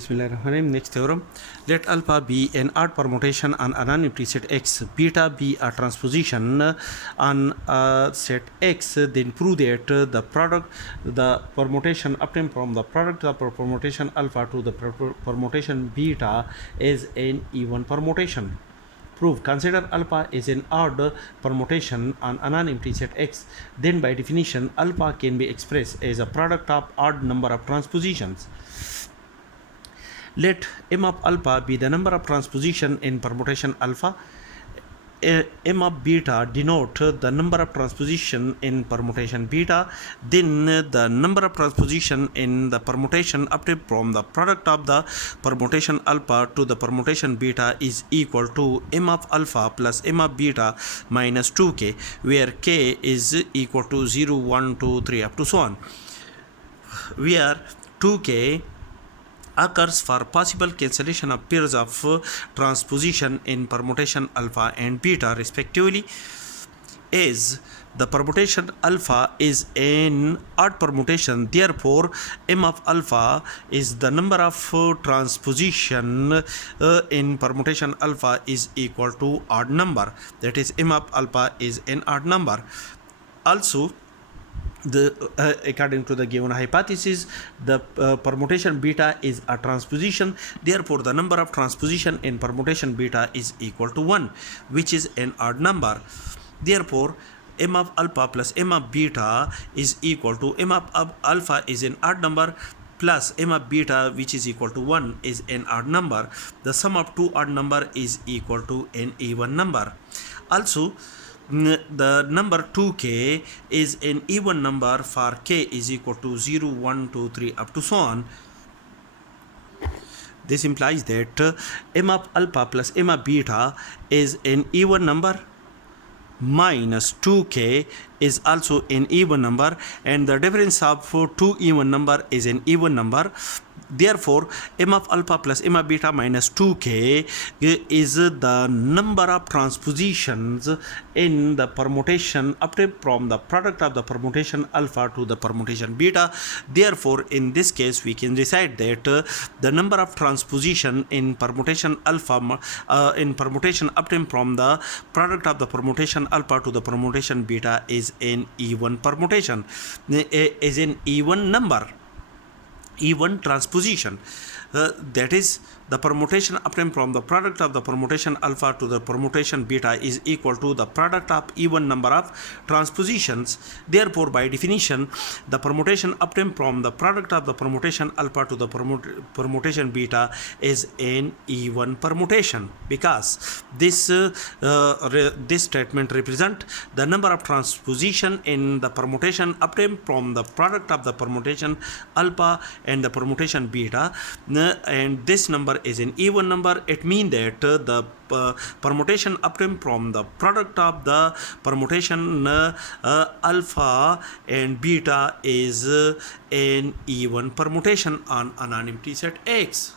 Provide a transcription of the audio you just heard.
Bismillahirrahmanirrahim. Next theorem. Let alpha be an odd permutation on a non-empty set X, beta be a transposition on a set X, then prove that the permutation obtained from the product of permutation alpha to the permutation beta is an even permutation. Prove. Consider alpha is an odd permutation on a non-empty set X. Then by definition, alpha can be expressed as a product of odd number of transpositions. Let m of alpha be the number of transposition in permutation alpha. M of beta denote the number of transposition in permutation beta. Then the number of transposition in the permutation obtained from the product of the permutation alpha to the permutation beta is equal to m of alpha plus m of beta minus 2k, where k is equal to 0, 1, 2, 3 up to so on, where 2k occurs for possible cancellation of pairs of transposition in permutation alpha and beta respectively. As the permutation alpha is an odd permutation, therefore m of alpha is the number of transposition in permutation alpha is equal to odd number, that is m of alpha is an odd number. Also, according to the given hypothesis, the permutation beta is a transposition, therefore the number of transposition in permutation beta is equal to 1, which is an odd number. Therefore m of alpha plus m of beta is equal to m of alpha is an odd number plus m of beta, which is equal to 1, is an odd number. The sum of two odd number is equal to an even number. Also, the number 2k is an even number for k is equal to 0, 1, 2, 3 up to so on. This implies that m of alpha plus m of beta is an even number, minus 2k is also an even number, and the difference of two even number is an even number. Therefore m of alpha plus m of beta minus 2k is the number of transpositions in the permutation obtained from the product of the permutation alpha to the permutation beta. Therefore in this case we can decide that the number of transposition in permutation alpha in permutation obtained from the product of the permutation alpha to the permutation beta is an even permutation, is an even number, even transposition. That is, the permutation obtained from the product of the permutation alpha to the permutation beta is equal to the product of even number of transpositions. Therefore by definition, the permutation obtained from the product of the permutation alpha to the permutation beta is an even permutation, because this statement represent the number of transposition in the permutation obtained from the product of the permutation alpha and the permutation beta, and this number is an even number. It means that the permutation obtained from the product of the permutation alpha and beta is an even permutation on a non-empty set X.